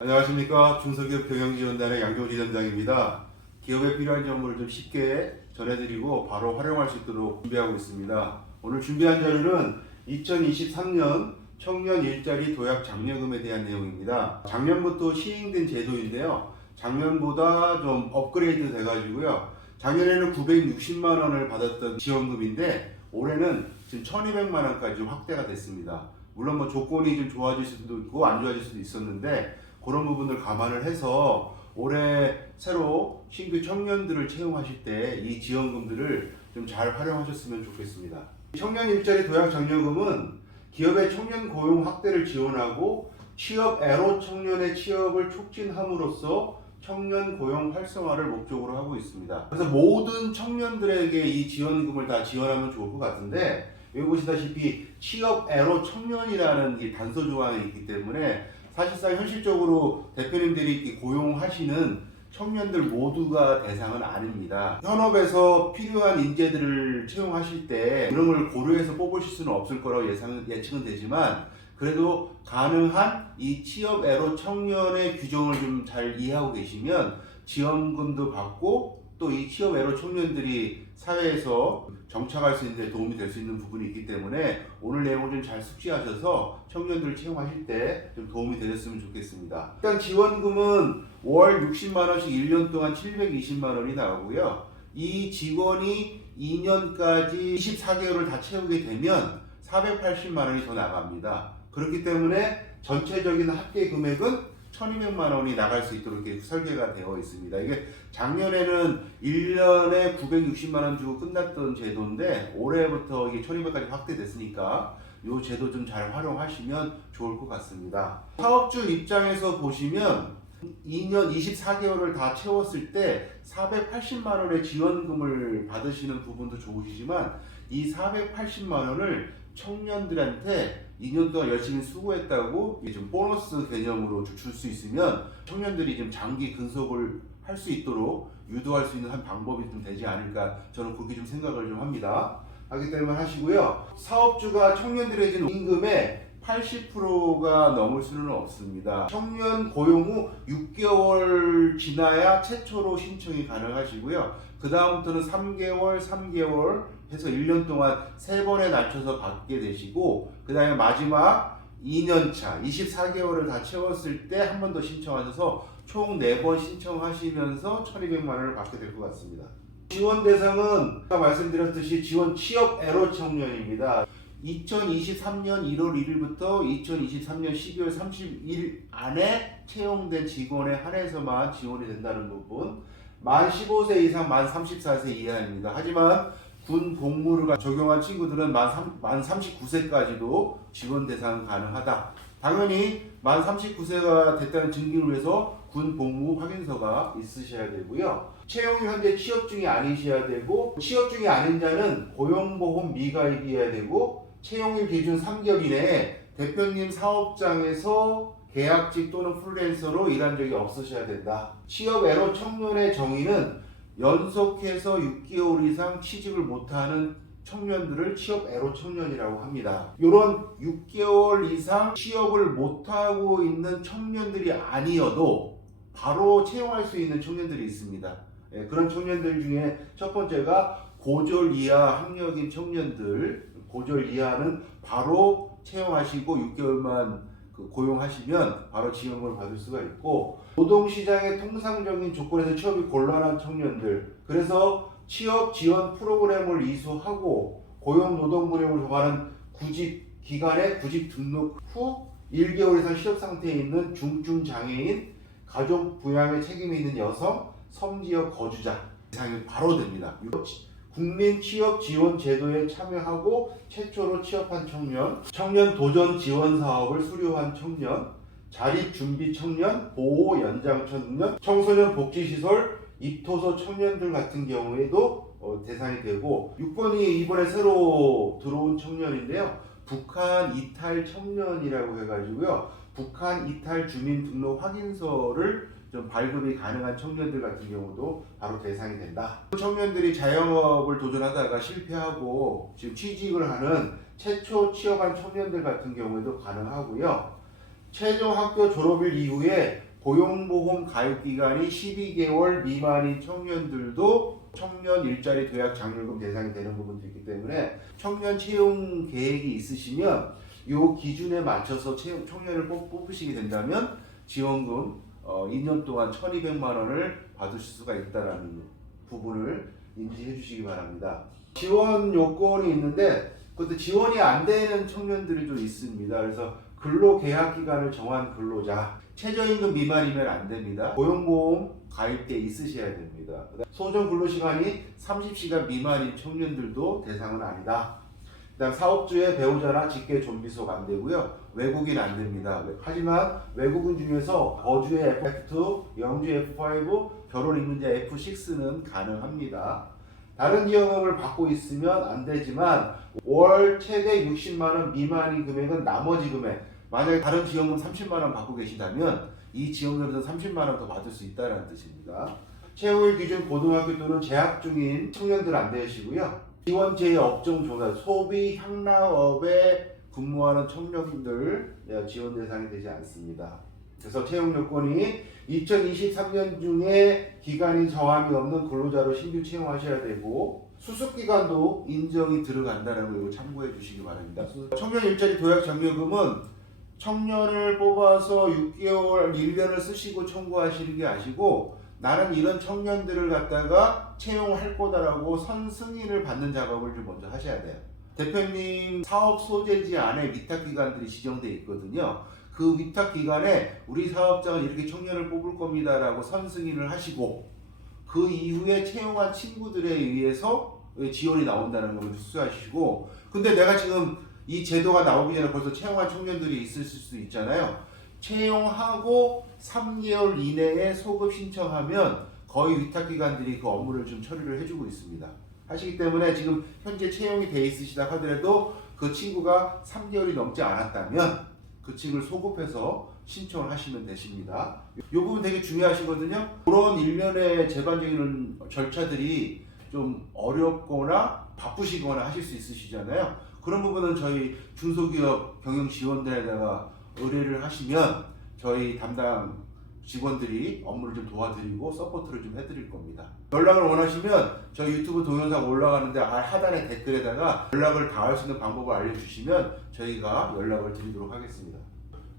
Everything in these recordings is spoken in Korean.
안녕하십니까. 중소기업 경영지원단의 양조지점장입니다. 기업에 필요한 정보를 좀 쉽게 전해드리고 바로 활용할 수 있도록 준비하고 있습니다. 오늘 준비한 자료는 2023년 청년 일자리 도약 장려금에 대한 내용입니다. 작년부터 시행된 제도인데요. 작년보다 좀 업그레이드 돼가지고요. 작년에는 960만 원을 받았던 지원금인데 올해는 지금 1200만 원까지 확대가 됐습니다. 물론 뭐 조건이 좀 좋아질 수도 있고 안 좋아질 수도 있었는데 그런 부분을 감안을 해서 올해 새로 신규 청년들을 채용하실 때 이 지원금들을 좀 잘 활용하셨으면 좋겠습니다. 청년 일자리 도약 장려금은 기업의 청년 고용 확대를 지원하고 취업 애로 청년의 취업을 촉진함으로써 청년 고용 활성화를 목적으로 하고 있습니다. 그래서 모든 청년들에게 이 지원금을 다 지원하면 좋을 것 같은데 여기 보시다시피 취업 애로 청년이라는 이 단서 조항이 있기 때문에 사실상 현실적으로 대표님들이 고용하시는 청년들 모두가 대상은 아닙니다. 현업에서 필요한 인재들을 채용하실 때 이런 걸 고려해서 뽑으실 수는 없을 거라고 예측은 되지만 그래도 가능한 이 취업 애로 청년의 규정을 좀 잘 이해하고 계시면 지원금도 받고 또 이 취업 애로 청년들이 사회에서 정착할 수 있는 데 도움이 될 수 있는 부분이 있기 때문에 오늘 내용을 좀 잘 숙지하셔서 청년들을 채용하실 때 좀 도움이 되셨으면 좋겠습니다. 일단 지원금은 월 60만 원씩 1년 동안 720만 원이 나오고요. 이 직원이 2년까지 24개월을 다 채우게 되면 480만 원이 더 나갑니다. 그렇기 때문에 전체적인 합계 금액은 1200만 원이 나갈 수 있도록 이렇게 설계가 되어 있습니다. 이게 작년에는 1년에 960만 원 주고 끝났던 제도인데 올해부터 이게 1200까지 확대됐으니까 이 제도 좀 잘 활용하시면 좋을 것 같습니다. 사업주 입장에서 보시면 2년 24개월을 다 채웠을 때 480만 원의 지원금을 받으시는 부분도 좋으시지만 이 480만 원을 청년들한테 2년 동안 열심히 수고했다고 좀 보너스 개념으로 줄 수 있으면 청년들이 좀 장기 근속을 할 수 있도록 유도할 수 있는 한 방법이 좀 되지 않을까 저는 그렇게 좀 생각을 좀 합니다. 하기 때문에 하시고요. 사업주가 청년들에게 주는 임금의 80%가 넘을 수는 없습니다. 청년 고용 후 6개월 지나야 최초로 신청이 가능하시고요. 그 다음부터는 3개월 해서 1년 동안 3번에 낮춰서 받게 되시고 그 다음에 마지막 2년차 24개월을 다 채웠을 때 한 번 더 신청하셔서 총 4번 신청하시면서 1200만 원을 받게 될 것 같습니다. 지원 대상은 아까 말씀드렸듯이 지원 취업 애로 청년입니다. 2023년 1월 1일부터 2023년 12월 30일 안에 채용된 직원에 한해서만 지원이 된다는 부분, 만 15세 이상 만 34세 이하입니다. 하지만 군 복무를 적용한 친구들은 만 39세까지도 지원 대상 가능하다. 당연히 만 39세가 됐다는 증빙을 위해서 군 복무 확인서가 있으셔야 되고요. 채용이 현재 취업 중이 아니셔야 되고 취업 중이 아닌 자는 고용보험 미가입이어야 되고 채용일 기준 3개월 이내에 대표님 사업장에서 계약직 또는 프리랜서로 일한 적이 없으셔야 된다. 취업 애로 청년의 정의는 연속해서 6개월 이상 취직을 못하는 청년들을 취업 애로 청년이라고 합니다. 이런 6개월 이상 취업을 못하고 있는 청년들이 아니어도 바로 채용할 수 있는 청년들이 있습니다. 그런 청년들 중에 첫 번째가 고졸 이하 학력인 청년들, 고졸 이하는 바로 채용하시고 6개월만 고용하시면 바로 지원금을 받을 수가 있고 노동시장의 통상적인 조건에서 취업이 곤란한 청년들, 그래서 취업 지원 프로그램을 이수하고 고용노동부령을 정하는 구직 기간에 구직 등록 후 1개월 이상 실업 상태에 있는 중증 장애인, 가족 부양에 책임이 있는 여성, 섬지역 거주자 대상이 바로 됩니다. 국민 취업 지원 제도에 참여하고 최초로 취업한 청년, 청년 도전 지원 사업을 수료한 청년, 자립 준비 청년, 보호 연장 청년, 청소년 복지시설, 입토소 청년들 같은 경우에도 대상이 되고 6번이 이번에 새로 들어온 청년인데요. 북한 이탈 청년이라고 해가지고요. 북한 이탈 주민등록 확인서를 좀 발급이 가능한 청년들 같은 경우도 바로 대상이 된다. 청년들이 자영업을 도전하다가 실패하고 지금 취직을 하는 최초 취업한 청년들 같은 경우에도 가능하고요. 최종 학교 졸업일 이후에 고용보험 가입 기간이 12개월 미만인 청년들도 청년 일자리 도약 장려금 대상이 되는 부분도 있기 때문에 청년 채용 계획이 있으시면 이 기준에 맞춰서 청년을 뽑으시게 된다면 지원금 2년 동안 1,200만 원을 받으실 수가 있다는 부분을 인지해 주시기 바랍니다. 지원 요건이 있는데 그것도 지원이 안 되는 청년들이 좀 있습니다. 그래서 근로계약 기간을 정한 근로자, 최저임금 미만이면 안 됩니다. 고용보험 가입돼 있으셔야 됩니다. 소정 근로시간이 30시간 미만인 청년들도 대상은 아니다. 그다음 사업주의 배우자나 직계 좀비속 안 되고요. 외국인 안 됩니다. 하지만 외국인 중에서 거주의 F2, 영주의 F5, 결혼 이민자 F6는 가능합니다. 다른 지원금을 받고 있으면 안 되지만 월 최대 60만 원 미만인 금액은 나머지 금액, 만약에 다른 지원금 30만 원 받고 계시다면 이 지원금에서 30만 원 더 받을 수 있다는 뜻입니다. 채용일 기준 고등학교 또는 재학 중인 청년들 안 되시고요. 지원 제외 업종 종사, 소비, 향락업에 근무하는 청년들 지원 대상이 되지 않습니다. 그래서 채용 요건이 2023년 중에 기간이 정함이 없는 근로자로 신규 채용하셔야 되고 수습 기간도 인정이 들어간다는 거 이거 참고해 주시기 바랍니다. 청년 일자리 도약 장려금은 청년을 뽑아서 6개월, 1년을 쓰시고 청구하시는 게 아니고 나는 이런 청년들을 갖다가 채용할 거다라고 선승인을 받는 작업을 좀 먼저 하셔야 돼요. 대표님 사업 소재지 안에 위탁 기관들이 지정되어 있거든요. 그 위탁 기관에 우리 사업장은 이렇게 청년을 뽑을 겁니다라고 선승인을 하시고 그 이후에 채용한 친구들에 의해서 지원이 나온다는 걸 수수하시고, 근데 내가 지금 이 제도가 나오기 전에 벌써 채용한 청년들이 있을 수 있잖아요. 채용하고 3개월 이내에 소급 신청하면 거의 위탁기관들이 그 업무를 좀 처리를 해주고 있습니다. 하시기 때문에 지금 현재 채용이 돼 있으시다 하더라도 그 친구가 3개월이 넘지 않았다면 그 친구를 소급해서 신청을 하시면 되십니다. 이 부분 되게 중요하시거든요. 그런 일련의 재반적인 절차들이 좀 어렵거나 바쁘시거나 하실 수 있으시잖아요. 그런 부분은 저희 중소기업 경영지원단에다가 의뢰를 하시면 저희 담당 직원들이 업무를 좀 도와드리고 서포트를 좀 해드릴 겁니다. 연락을 원하시면 저희 유튜브 동영상 올라가는데 하단에 댓글에다가 연락을 닿을 수 있는 방법을 알려주시면 저희가 연락을 드리도록 하겠습니다.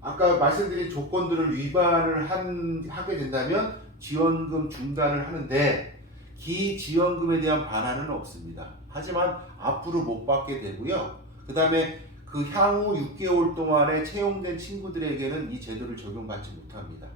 아까 말씀드린 조건들을 위반을 하게 된다면 지원금 중단을 하는데 기지원금에 대한 반환은 없습니다. 하지만 앞으로 못 받게 되고요. 그 다음에 그 향후 6개월 동안에 채용된 친구들에게는 이 제도를 적용받지 못합니다.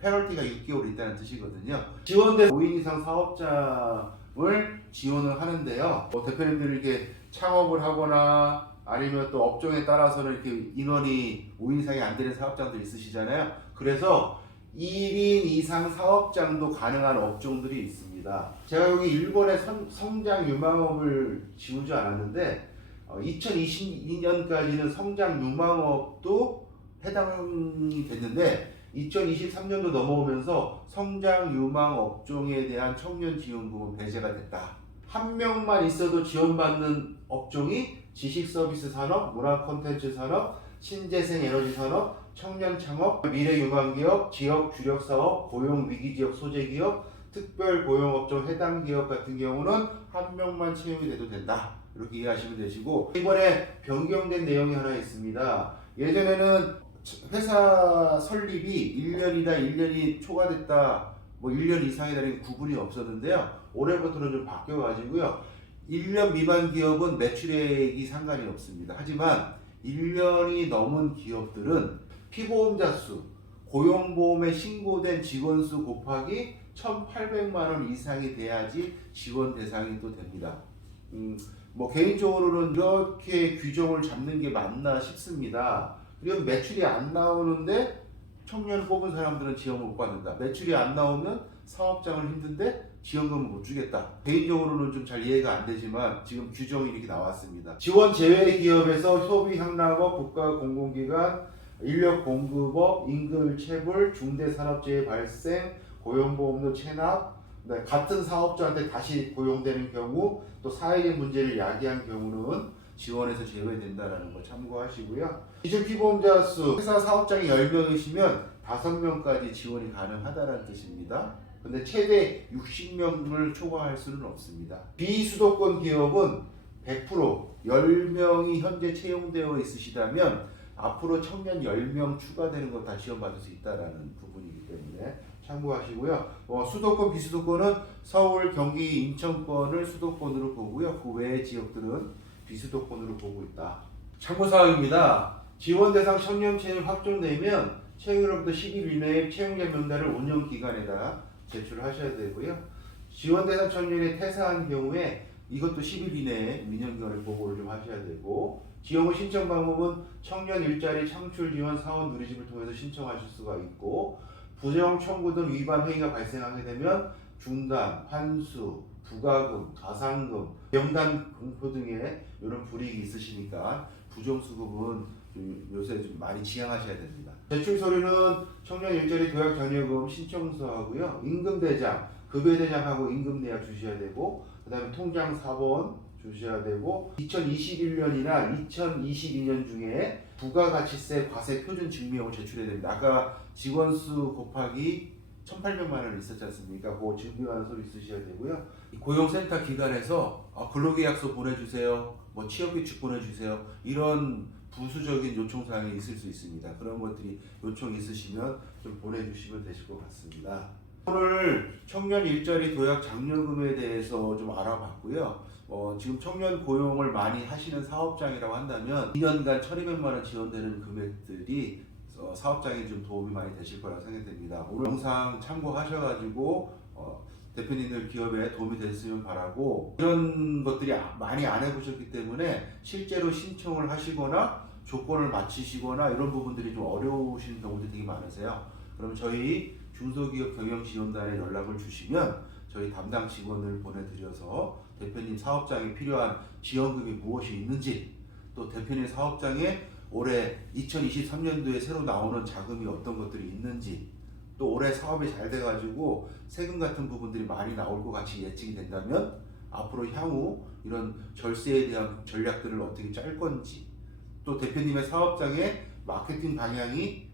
페널티가 6개월 있다는 뜻이거든요. 지원된 5인 이상 사업장을 지원을 하는데요. 대표님들이 이렇게 창업을 하거나 아니면 또 업종에 따라서는 이렇게 인원이 5인 이상이 안 되는 사업장들 있으시잖아요. 그래서 1인 이상 사업장도 가능한 업종들이 있습니다. 제가 여기 일본의 성장 유망업을 지우지 않았는데 2022년까지는 성장 유망업도 해당이 됐는데 2023년도 넘어오면서 성장 유망 업종에 대한 청년 지원금은 배제가 됐다. 한 명만 있어도 지원받는 업종이 지식서비스 산업, 문화 콘텐츠 산업, 신재생 에너지 산업, 청년 창업, 미래 유망기업, 지역 주력 사업, 고용 위기 지역 소재 기업, 특별 고용 업종 해당 기업 같은 경우는 한 명만 채용이 돼도 된다. 이렇게 이해하시면 되시고, 이번에 변경된 내용이 하나 있습니다. 예전에는 회사 설립이 1년이다, 1년이 초과됐다, 뭐 1년 이상이다는 구분이 없었는데요. 올해부터는 좀 바뀌어가지고요. 1년 미만 기업은 매출액이 상관이 없습니다. 하지만 1년이 넘은 기업들은 피보험자 수, 고용보험에 신고된 직원 수 곱하기 1,800만 원 이상이 돼야지 지원 대상이 또 됩니다. 뭐 개인적으로는 이렇게 규정을 잡는 게 맞나 싶습니다. 그리고 매출이 안 나오는데 청년을 뽑은 사람들은 지원을 못 받는다. 매출이 안 나오면 사업장을 힘든데 지원금을 못 주겠다. 개인적으로는 좀 잘 이해가 안 되지만 지금 규정이 이렇게 나왔습니다. 지원 제외 기업에서 소비 향락업, 국가 공공기관, 인력 공급업, 임금 체불, 중대산업재해 발생, 고용보험료 체납, 같은 사업자한테 다시 고용되는 경우, 또 사회적 문제를 야기한 경우는 지원에서 제외된다는 거 참고하시고요. 기준 피보험자 수, 회사 사업장이 10명이시면 5명까지 지원이 가능하다는 뜻입니다. 근데 최대 60명을 초과할 수는 없습니다. 비수도권 기업은 100% 10명이 현재 채용되어 있으시다면 앞으로 청년 10명 추가되는 거 다 지원받을 수 있다는 부분이기 때문에 참고하시고요. 수도권, 비수도권은 서울, 경기, 인천권을 수도권으로 보고요. 그 외의 지역들은 비수도권으로 보고 있다. 참고사항입니다. 지원 대상 청년 채용 확정되면 채용으로부터 10일 이내에 채용자 명단을 5년 기간에다 제출하셔야 되고요. 지원 대상 청년이 퇴사한 경우에 이것도 10일 이내에 민원기관에 보고를 좀 하셔야 되고, 지원 후 신청 방법은 청년 일자리 창출 지원 사원 누리집을 통해서 신청하실 수가 있고, 부정 청구 등 위반 행위가 발생하게 되면 중단, 환수, 부가금, 가상금, 명단 공표 등의 이런 불이익이 있으시니까 부정수급은 요새 좀 많이 지양하셔야 됩니다. 제출 서류는 청년 일자리 도약 전여금 신청서하고요, 임금대장, 급여대장하고 임금내역 주셔야 되고, 그 다음에 통장 4번 주셔야 되고, 2021년이나 2022년 중에 부가가치세 과세 표준 증명을 제출해야 됩니다. 아까 직원수 곱하기 1,800만 원 있었지 않습니까? 그거 증명하는 서류 있으셔야 되고요. 고용센터 기관에서 근로계약서 보내주세요, 뭐 취업규칙 보내주세요, 이런 부수적인 요청사항이 있을 수 있습니다. 그런 것들이 요청 있으시면 좀 보내주시면 되실 것 같습니다. 오늘 청년 일자리 도약 장려금에 대해서 좀 알아봤고요. 지금 청년 고용을 많이 하시는 사업장이라고 한다면 2년간 1,200만 원 지원되는 금액들이 사업장에 좀 도움이 많이 되실 거라고 생각됩니다. 오늘 영상 참고하셔가지고 대표님들 기업에 도움이 됐으면 바라고, 이런 것들이 많이 안 해보셨기 때문에 실제로 신청을 하시거나 조건을 맞추시거나 이런 부분들이 좀 어려우신 경우도 되게 많으세요. 그럼 저희 중소기업 경영지원단에 연락을 주시면 저희 담당 직원을 보내드려서 대표님 사업장에 필요한 지원금이 무엇이 있는지, 또 대표님 사업장에 올해 2023년도에 새로 나오는 자금이 어떤 것들이 있는지, 또 올해 사업이 잘 돼가지고 세금 같은 부분들이 많이 나올 것 같이 예측이 된다면 앞으로 향후 이런 절세에 대한 전략들을 어떻게 짤 건지, 또 대표님의 사업장의 마케팅 방향이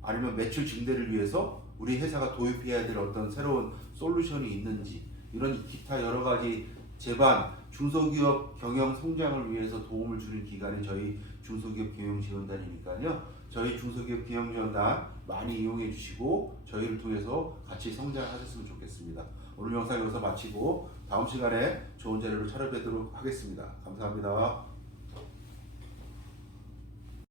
아니면 매출 증대를 위해서 우리 회사가 도입해야 될 어떤 새로운 솔루션이 있는지, 이런 기타 여러 가지 제반 중소기업 경영 성장을 위해서 도움을 주는 기관이 저희 중소기업 경영지원단이니까요. 저희 중소기업 경영지원단 많이 이용해 주시고 저희를 통해서 같이 성장하셨으면 좋겠습니다. 오늘 영상 여기서 마치고 다음 시간에 좋은 자료로 찾아뵙도록 하겠습니다. 감사합니다.